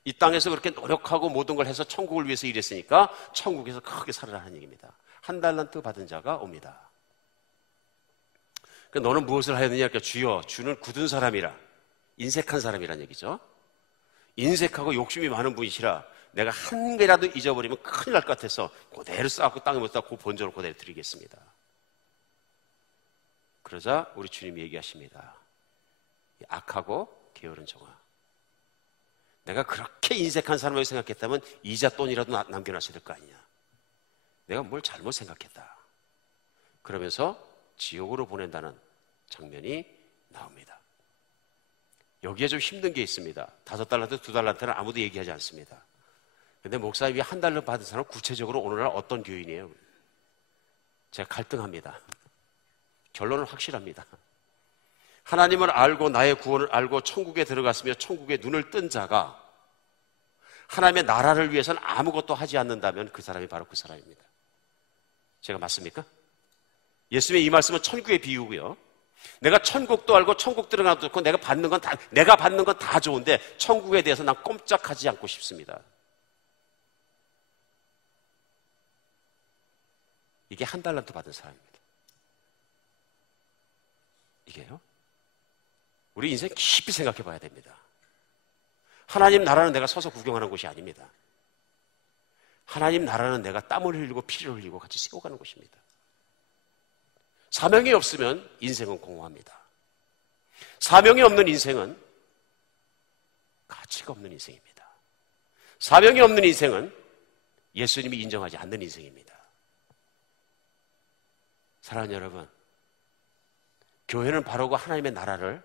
이 땅에서 그렇게 노력하고 모든 걸 해서 천국을 위해서 일했으니까 천국에서 크게 살아라는 얘기입니다. 1달란트 받은 자가 옵니다. 그러니까 너는 무엇을 하였느냐? 그러니까 주여, 주는 굳은 사람이라, 인색한 사람이란 얘기죠. 인색하고 욕심이 많은 분이시라 내가 한 개라도 잊어버리면 큰일 날 것 같아서 그대로 쌓고 땅에 못 쌓고 본전을 그대로 드리겠습니다. 그러자 우리 주님이 얘기하십니다. 악하고 게으른 종아, 내가 그렇게 인색한 사람이라고 생각했다면 이자 돈이라도 남겨놨어야 될 거 아니냐. 내가 뭘 잘못 생각했다. 그러면서 지옥으로 보낸다는 장면이 나옵니다. 여기에 좀 힘든 게 있습니다. 5달란트, 2달란트는 아무도 얘기하지 않습니다. 근데 목사님이 1달러 받은 사람은 구체적으로 오늘날 어떤 교인이에요? 제가 갈등합니다. 결론은 확실합니다. 하나님을 알고 나의 구원을 알고 천국에 들어갔으며 천국에 눈을 뜬 자가 하나님의 나라를 위해서는 아무것도 하지 않는다면 그 사람이 바로 그 사람입니다. 제가 맞습니까? 예수님의 이 말씀은 천국의 비유고요. 내가 천국도 알고 천국 들어가도 좋고 내가 받는 건 다 좋은데 천국에 대해서 난 꼼짝하지 않고 싶습니다. 이게 1달란트 받은 사람입니다. 이게요. 우리 인생 깊이 생각해 봐야 됩니다. 하나님 나라는 내가 서서 구경하는 곳이 아닙니다. 하나님 나라는 내가 땀을 흘리고 피를 흘리고 같이 세워가는 곳입니다. 사명이 없으면 인생은 공허합니다. 사명이 없는 인생은 가치가 없는 인생입니다. 사명이 없는 인생은 예수님이 인정하지 않는 인생입니다. 사랑하는 여러분, 교회는 바로 그 하나님의 나라를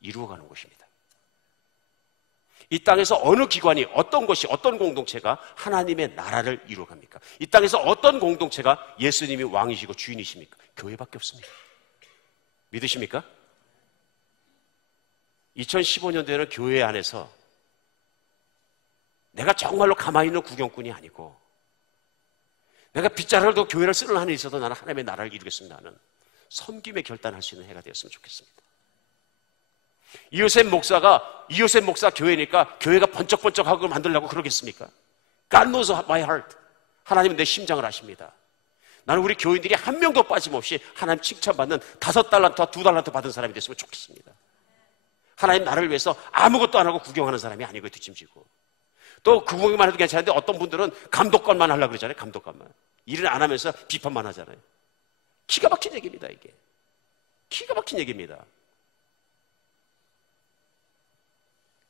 이루어가는 곳입니다. 이 땅에서 어느 기관이, 어떤 것이, 어떤 공동체가 하나님의 나라를 이루어갑니까? 이 땅에서 어떤 공동체가 예수님이 왕이시고 주인이십니까? 교회밖에 없습니다. 믿으십니까? 2015년도에는 교회 안에서 내가 정말로 가만히 있는 구경꾼이 아니고 내가 빗자루를 더 교회를 쓰는 한이 있어도 나는 하나님의 나라를 이루겠습니다 하는 섬김에 결단할 수 있는 해가 되었으면 좋겠습니다. 이요셉 목사 교회니까 교회가 번쩍번쩍하고 만들려고 그러겠습니까? God knows my heart. 하나님은 내 심장을 아십니다. 나는 우리 교인들이 한 명도 빠짐없이 하나님 칭찬받는 5달란트와 2달란트 받은 사람이 됐으면 좋겠습니다. 하나님 나를 위해서 아무것도 안 하고 구경하는 사람이 아니고 뒷짐지고, 또 구경만 해도 괜찮은데 어떤 분들은 감독관만 하려고 그러잖아요. 감독관만. 일을 안 하면서 비판만 하잖아요. 기가 막힌 얘기입니다. 이게 기가 막힌 얘기입니다.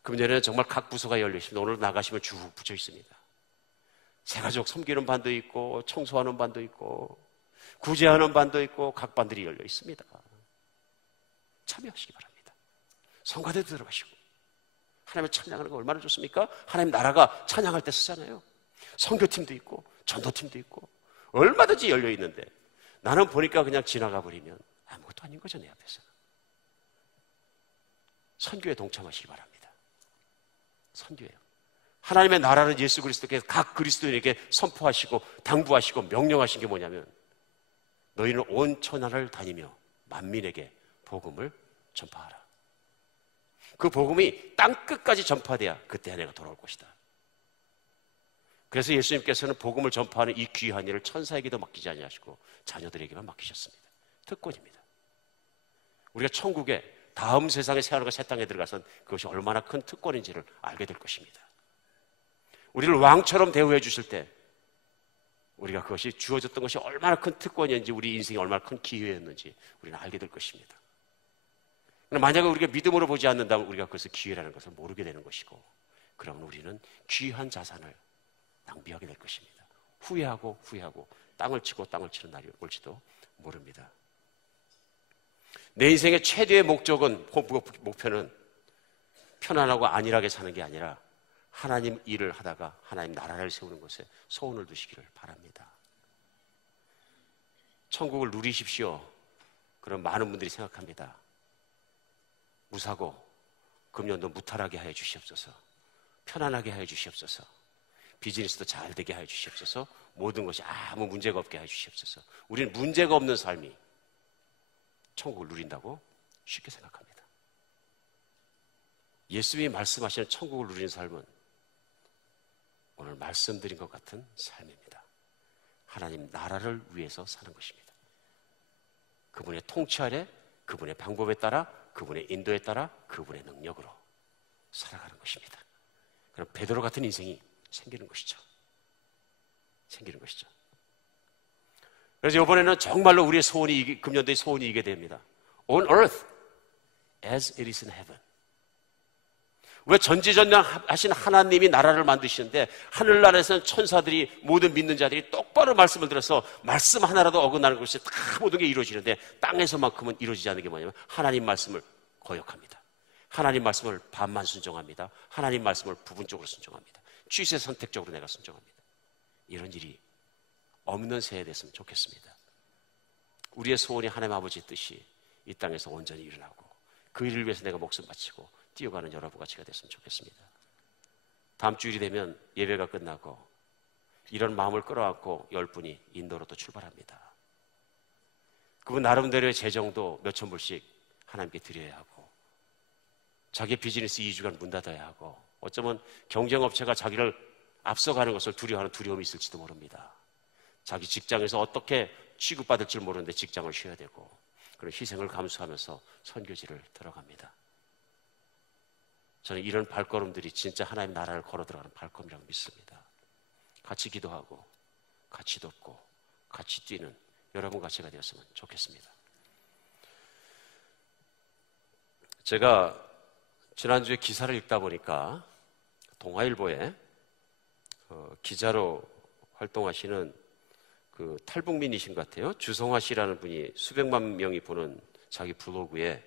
금년에는 정말 각 부서가 열려 있습니다. 오늘 나가시면 쭉 붙여 있습니다. 새가족 섬기는 반도 있고, 청소하는 반도 있고, 구제하는 반도 있고, 각 반들이 열려 있습니다. 참여하시기 바랍니다. 성가대도 들어가시고. 하나님을 찬양하는 거 얼마나 좋습니까? 하나님 나라가 찬양할 때 쓰잖아요. 선교팀도 있고 전도팀도 있고 얼마든지 열려 있는데 나는 보니까 그냥 지나가 버리면 아무것도 아닌 거죠. 내 앞에서. 선교에 동참하시기 바랍니다. 선교예요. 하나님의 나라는 예수 그리스도께서 각 그리스도인에게 선포하시고 당부하시고 명령하신 게 뭐냐면 너희는 온 천하를 다니며 만민에게 복음을 전파하라. 그 복음이 땅끝까지 전파돼야 그때 내가 돌아올 것이다. 그래서 예수님께서는 복음을 전파하는 이 귀한 일을 천사에게도 맡기지 아니하시고 자녀들에게만 맡기셨습니다. 특권입니다. 우리가 천국에 다음 세상의 새하늘과 새 땅에 들어가선 그것이 얼마나 큰 특권인지를 알게 될 것입니다. 우리를 왕처럼 대우해 주실 때 우리가 그것이 주어졌던 것이 얼마나 큰 특권이었는지, 우리 인생이 얼마나 큰 기회였는지 우리는 알게 될 것입니다. 만약에 우리가 믿음으로 보지 않는다면 우리가 그것을 기회라는 것을 모르게 되는 것이고, 그러면 우리는 귀한 자산을 낭비하게 될 것입니다. 후회하고 땅을 치고 땅을 치는 날이 올지도 모릅니다. 내 인생의 최대의 목표는 편안하고 안일하게 사는 게 아니라 하나님 일을 하다가 하나님 나라를 세우는 것에 소원을 두시기를 바랍니다. 천국을 누리십시오. 그런 많은 분들이 생각합니다. 무사고 금년도 무탈하게 하여 주시옵소서. 편안하게 하여 주시옵소서. 비즈니스도 잘 되게 하여 주시옵소서. 모든 것이 아무 문제가 없게 하여 주시옵소서. 우리는 문제가 없는 삶이 천국을 누린다고 쉽게 생각합니다. 예수님이 말씀하시는 천국을 누리는 삶은 오늘 말씀드린 것 같은 삶입니다. 하나님 나라를 위해서 사는 것입니다. 그분의 통치 아래, 그분의 방법에 따라, 그분의 인도에 따라, 그분의 능력으로 살아가는 것입니다. 그럼 베드로 같은 인생이 생기는 것이죠. 그래서 이번에는 정말로 우리의 소원이, 금년도의 소원이 이게 됩니다. On earth as it is in heaven. 왜 전지전능하신 하나님이 나라를 만드시는데 하늘나라에서는 천사들이, 모든 믿는 자들이 똑바로 말씀을 들어서 말씀 하나라도 어긋나는 것이 다 모든 게 이루어지는데 땅에서만큼은 이루어지지 않는 게 뭐냐면 하나님 말씀을 거역합니다. 하나님 말씀을 반만 순종합니다. 하나님 말씀을 부분적으로 순종합니다. 취세 선택적으로 내가 순종합니다. 이런 일이 없는 새해 됐으면 좋겠습니다. 우리의 소원이 하나님 아버지의 뜻이 이 땅에서 온전히 일어나고 그 일을 위해서 내가 목숨 바치고 뛰어가는 여러분 같이가 됐으면 좋겠습니다. 다음 주일이 되면 예배가 끝나고 이런 마음을 끌어안고 10분이 인도로 또 출발합니다. 그분 나름대로의 재정도 몇천 불씩 하나님께 드려야 하고, 자기 비즈니스 2주간 문 닫아야 하고, 어쩌면 경쟁업체가 자기를 앞서가는 것을 두려워하는 두려움이 있을지도 모릅니다. 자기 직장에서 어떻게 취급받을지 모르는데 직장을 쉬어야 되고, 그런 희생을 감수하면서 선교지를 들어갑니다. 저는 이런 발걸음들이 진짜 하나님 나라를 걸어 들어가는 발걸음이라고 믿습니다. 같이 기도하고 같이 돕고 같이 뛰는 여러분 같이가 되었으면 좋겠습니다. 제가 지난주에 기사를 읽다 보니까 동아일보에 기자로 활동하시는 그 탈북민이신 것 같아요. 주성화 씨라는 분이 수백만 명이 보는 자기 블로그에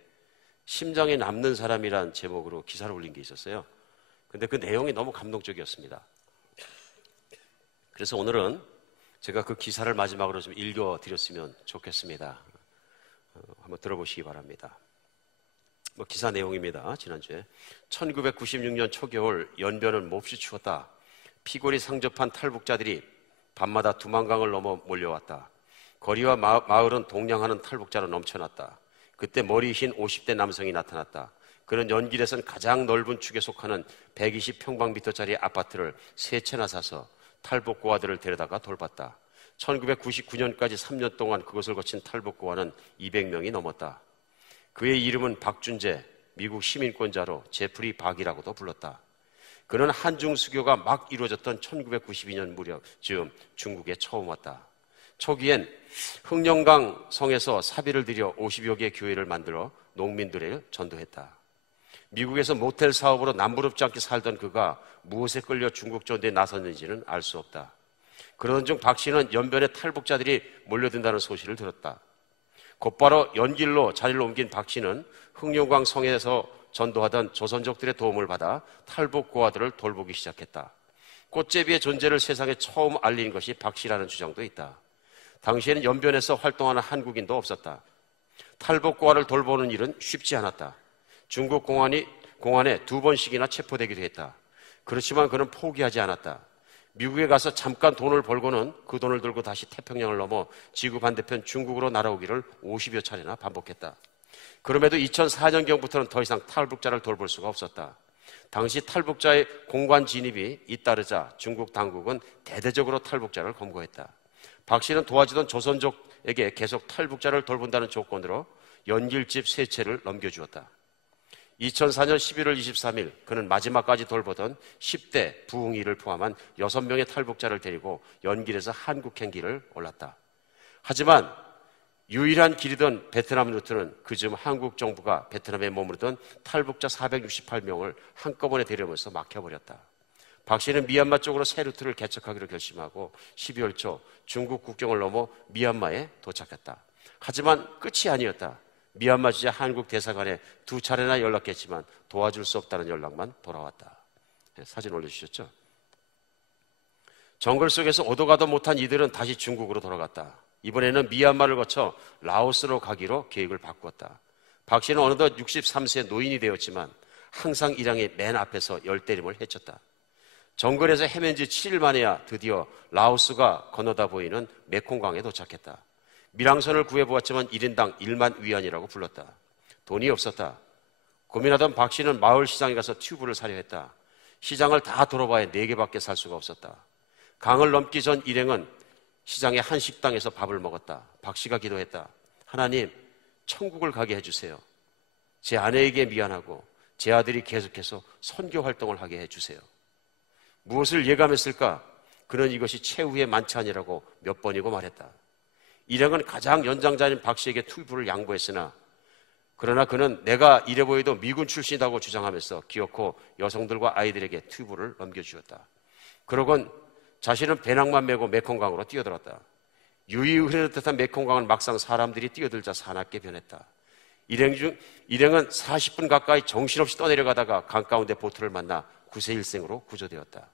심장에 남는 사람이란 제목으로 기사를 올린 게 있었어요. 근데 그 내용이 너무 감동적이었습니다. 그래서 오늘은 제가 그 기사를 마지막으로 좀 읽어드렸으면 좋겠습니다. 한번 들어보시기 바랍니다. 기사 내용입니다. 지난주에 1996년 초겨울 연변은 몹시 추웠다. 피골이 상접한 탈북자들이 밤마다 두만강을 넘어 몰려왔다. 거리와 마을은 동냥하는 탈북자로 넘쳐났다. 그때 머리 흰 50대 남성이 나타났다. 그는 연길에선 가장 넓은 축에 속하는 120평방미터짜리 아파트를 3채나 사서 탈북고아들을 데려다가 돌봤다. 1999년까지 3년 동안 그것을 거친 탈북고아는 200명이 넘었다. 그의 이름은 박준재, 미국 시민권자로 제프리 박이라고도 불렀다. 그는 한중 수교가 막 이루어졌던 1992년 무렵쯤 중국에 처음 왔다. 초기엔 흑령강 성에서 사비를 들여 50여 개의 교회를 만들어 농민들을 전도했다. 미국에서 모텔 사업으로 남부럽지 않게 살던 그가 무엇에 끌려 중국 전도에 나섰는지는 알 수 없다. 그러던 중 박 씨는 연변에 탈북자들이 몰려든다는 소식을 들었다. 곧바로 연길로 자리를 옮긴 박 씨는 흑룡강 성에서 전도하던 조선족들의 도움을 받아 탈북 고아들을 돌보기 시작했다. 꽃제비의 존재를 세상에 처음 알린 것이 박 씨라는 주장도 있다. 당시에는 연변에서 활동하는 한국인도 없었다. 탈북 고아를 돌보는 일은 쉽지 않았다. 중국 공안에 2번씩이나 체포되기도 했다. 그렇지만 그는 포기하지 않았다. 미국에 가서 잠깐 돈을 벌고는 그 돈을 들고 다시 태평양을 넘어 지구 반대편 중국으로 날아오기를 50여 차례나 반복했다. 그럼에도 2004년경부터는 더 이상 탈북자를 돌볼 수가 없었다. 당시 탈북자의 공관 진입이 잇따르자 중국 당국은 대대적으로 탈북자를 검거했다. 박 씨는 도와주던 조선족에게 계속 탈북자를 돌본다는 조건으로 연길집 3채를 넘겨주었다. 2004년 11월 23일 그는 마지막까지 돌보던 10대 부흥이를 포함한 6명의 탈북자를 데리고 연길에서 한국행길을 올랐다. 하지만 유일한 길이던 베트남 루트는 그즈음 한국 정부가 베트남에 머무르던 탈북자 468명을 한꺼번에 데려오면서 막혀버렸다. 박 씨는 미얀마 쪽으로 새 루트를 개척하기로 결심하고 12월 초 중국 국경을 넘어 미얀마에 도착했다. 하지만 끝이 아니었다. 미얀마 지자 한국 대사관에 2차례나 연락했지만 도와줄 수 없다는 연락만 돌아왔다. 사진 올려주셨죠? 정글 속에서 오도 가도 못한 이들은 다시 중국으로 돌아갔다. 이번에는 미얀마를 거쳐 라오스로 가기로 계획을 바꾸었다. 박 씨는 어느덧 63세 노인이 되었지만 항상 일양의 맨 앞에서 열대림을 헤쳤다. 정글에서 헤맨 지 7일 만에야 드디어 라오스가 건너다 보이는 메콩강에 도착했다. 밀항선을 구해보았지만 1인당 1만 위안이라고 불렀다. 돈이 없었다. 고민하던 박 씨는 마을 시장에 가서 튜브를 사려 했다. 시장을 다 돌아봐야 4개밖에 살 수가 없었다. 강을 넘기 전 일행은 시장의 한 식당에서 밥을 먹었다. 박 씨가 기도했다. 하나님, 천국을 가게 해주세요. 제 아내에게 미안하고 제 아들이 계속해서 선교 활동을 하게 해주세요. 무엇을 예감했을까? 그는 이것이 최후의 만찬이라고 몇 번이고 말했다. 일행은 가장 연장자인 박 씨에게 튜브를 양보했으나 그러나 그는 내가 이래 보여도 미군 출신이라고 주장하면서 기어코 여성들과 아이들에게 튜브를 넘겨주었다. 그러곤 자신은 배낭만 메고 메콩강으로 뛰어들었다. 유유히 흐르는 듯한 메콩강은 막상 사람들이 뛰어들자 사납게 변했다. 일행은 40분 가까이 정신없이 떠내려가다가 강 가운데 보트를 만나 구세일생으로 구조되었다.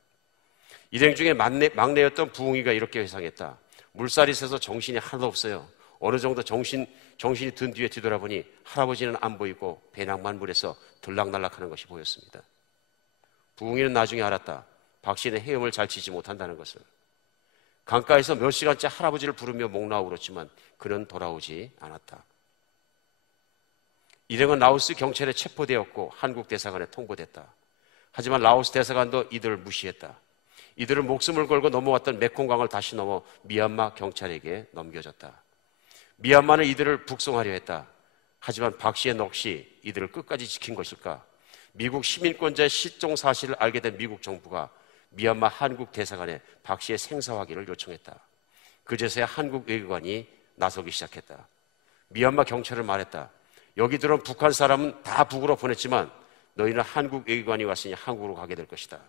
일행 중에 막내였던 부흥이가 이렇게 회상했다. 물살이 세서 정신이 하나도 없어요. 어느 정도 정신이 든 뒤에 뒤돌아보니 할아버지는 안 보이고 배낭만 물에서 들락날락하는 것이 보였습니다. 부흥이는 나중에 알았다. 박 씨는 헤엄을 잘 치지 못한다는 것을. 강가에서 몇 시간째 할아버지를 부르며 목나오 울었지만 그는 돌아오지 않았다. 일행은 라오스 경찰에 체포되었고 한국 대사관에 통보됐다. 하지만 라오스 대사관도 이들을 무시했다. 이들은 목숨을 걸고 넘어왔던 메콩강을 다시 넘어 미얀마 경찰에게 넘겨졌다. 미얀마는 이들을 북송하려 했다. 하지만 박 씨의 넋이 이들을 끝까지 지킨 것일까? 미국 시민권자의 실종 사실을 알게 된 미국 정부가 미얀마 한국 대사관에 박 씨의 생사 확인을 요청했다. 그제서야 한국 외교관이 나서기 시작했다. 미얀마 경찰은 말했다. 여기 들어온 북한 사람은 다 북으로 보냈지만 너희는 한국 외교관이 왔으니 한국으로 가게 될 것이다.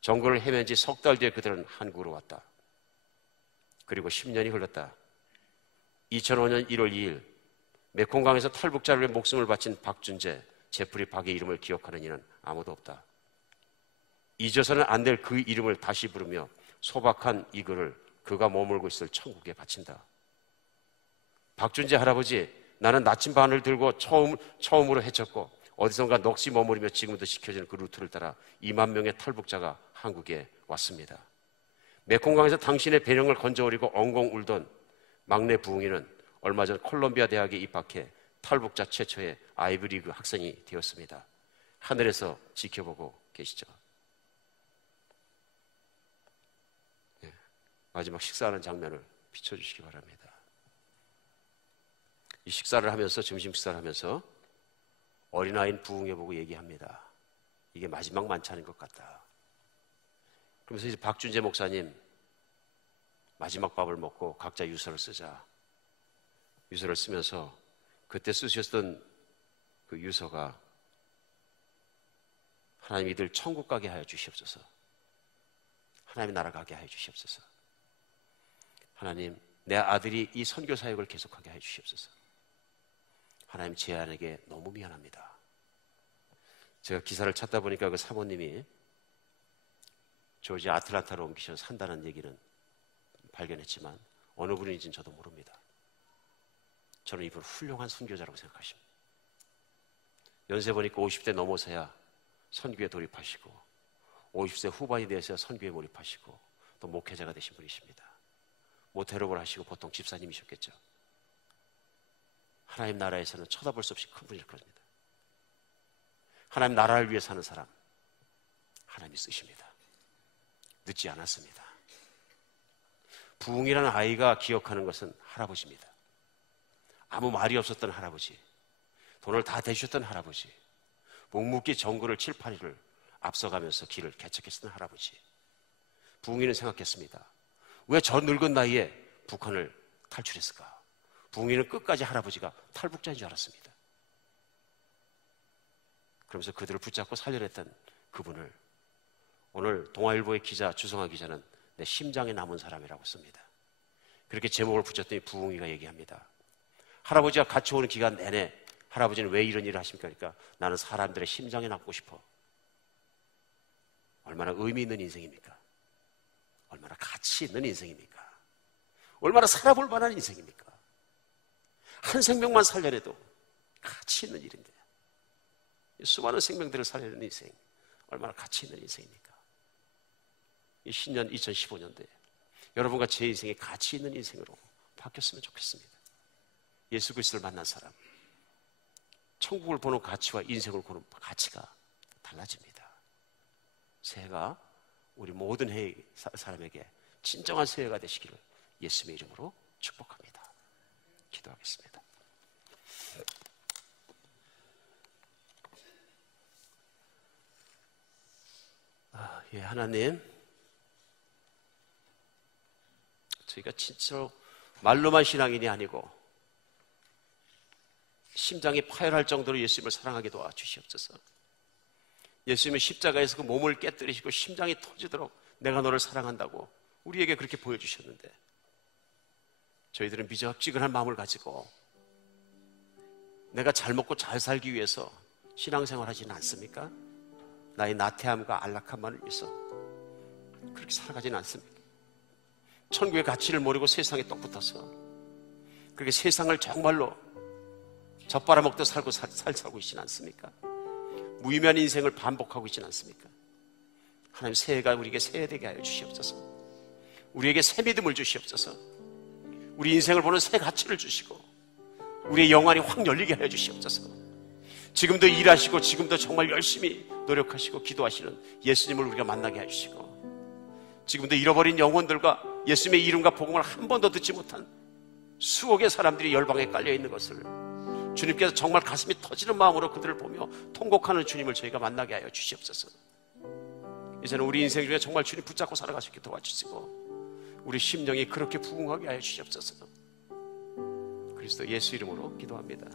정글을 헤맨 지 석 달 뒤에 그들은 한국으로 왔다. 그리고 10년이 흘렀다. 2005년 1월 2일 메콩강에서 탈북자를 위해 목숨을 바친 박준재, 제프리 박의 이름을 기억하는 이는 아무도 없다. 잊어서는 안 될 그 이름을 다시 부르며 소박한 이 글을 그가 머물고 있을 천국에 바친다. 박준재 할아버지, 나는 나침반을 들고 처음으로 헤쳤고 어디선가 넋이 머무르며 지금도 지켜지는 그 루트를 따라 2만 명의 탈북자가 한국에 왔습니다. 메콩강에서 당신의 배령을 건져오리고 엉엉 울던 막내 부흥이는 얼마 전 콜롬비아 대학에 입학해 탈북자 최초의 아이브리그 학생이 되었습니다. 하늘에서 지켜보고 계시죠? 네, 마지막 식사하는 장면을 비춰주시기 바랍니다. 이 식사를 하면서, 점심 식사를 하면서 어린아이인 부흥에 보고 얘기합니다. 이게 마지막 만찬인 것 같다. 그러면서 이제 박준재 목사님 마지막 밥을 먹고 각자 유서를 쓰자. 유서를 쓰면서 그때 쓰셨던 그 유서가 하나님 이들 천국 가게 하여 주시옵소서. 하나님 나라 가게 하여 주시옵소서. 하나님 내 아들이 이 선교 사역을 계속하게 하여 주시옵소서. 하나님 제 아내에게 너무 미안합니다. 제가 기사를 찾다 보니까 그 사모님이 조지 아틀란타로 옮기셔서 산다는 얘기는 발견했지만 어느 분인지는 저도 모릅니다. 저는 이분 훌륭한 선교자라고 생각하십니다. 연세 보니까 50대 넘어서야 선교에 돌입하시고 50세 후반이 되어서야 선교에 몰입하시고 또 목회자가 되신 분이십니다. 모태롭을 하시고 보통 집사님이셨겠죠. 하나님 나라에서는 쳐다볼 수 없이 큰 분일 겁니다. 하나님 나라를 위해 사는 사람 하나님이 쓰십니다. 늦지 않았습니다. 부흥이라는 아이가 기억하는 것은 할아버지입니다. 아무 말이 없었던 할아버지, 돈을 다 대주셨던 할아버지, 묵묵히 정글을 7, 8일을 앞서가면서 길을 개척했던 할아버지. 부흥이는 생각했습니다. 왜 저 늙은 나이에 북한을 탈출했을까? 부흥이는 끝까지 할아버지가 탈북자인 줄 알았습니다. 그러면서 그들을 붙잡고 살려냈던 그분을 오늘 동아일보의 기자 주성아 기자는 내 심장에 남은 사람이라고 씁니다. 그렇게 제목을 붙였더니 부흥이가 얘기합니다. 할아버지가 같이 오는 기간 내내 할아버지는 왜 이런 일을 하십니까? 그러니까 나는 사람들의 심장에 남고 싶어. 얼마나 의미 있는 인생입니까? 얼마나 가치 있는 인생입니까? 얼마나 살아볼 만한 인생입니까? 한 생명만 살려내도 가치 있는 일인데 수많은 생명들을 살려내는 인생 얼마나 가치 있는 인생입니까? 이 신년 2015년도에 여러분과 제 인생이 가치 있는 인생으로 바뀌었으면 좋겠습니다. 예수 그리스도를 만난 사람, 천국을 보는 가치와 인생을 보는 가치가 달라집니다. 새해가 우리 모든 사람에게 진정한 새해가 되시기를 예수님의 이름으로 축복합니다. 기도하겠습니다. 예, 하나님, 저희가 진짜로 말로만 신앙인이 아니고 심장이 파열할 정도로 예수님을 사랑하게 도와주시옵소서. 예수님의 십자가에서 그 몸을 깨뜨리시고 심장이 터지도록 내가 너를 사랑한다고 우리에게 그렇게 보여주셨는데 저희들은 미적지근한 마음을 가지고 내가 잘 먹고 잘 살기 위해서 신앙생활하지는 않습니까? 나의 나태함과 안락함만을 위해서 그렇게 살아가지는 않습니까? 천국의 가치를 모르고 세상에 떡 붙어서 그렇게 세상을 정말로 젖바라먹듯 살고 있지는 않습니까? 무의미한 인생을 반복하고 있지는 않습니까? 하나님 새해가 우리에게 새해되게 하여 주시옵소서. 우리에게 새 믿음을 주시옵소서. 우리 인생을 보는 새 가치를 주시고 우리의 영안이 확 열리게 하여 주시옵소서. 지금도 일하시고 지금도 정말 열심히 노력하시고 기도하시는 예수님을 우리가 만나게 해주시고 지금도 잃어버린 영혼들과 예수님의 이름과 복음을 한 번도 듣지 못한 수억의 사람들이 열방에 깔려있는 것을 주님께서 정말 가슴이 터지는 마음으로 그들을 보며 통곡하는 주님을 저희가 만나게 하여 주시옵소서. 이제는 우리 인생 중에 정말 주님 붙잡고 살아가시게 도와주시고 우리 심령이 그렇게 부흥하게 하여 주시옵소서. 그리스도 예수 이름으로 기도합니다.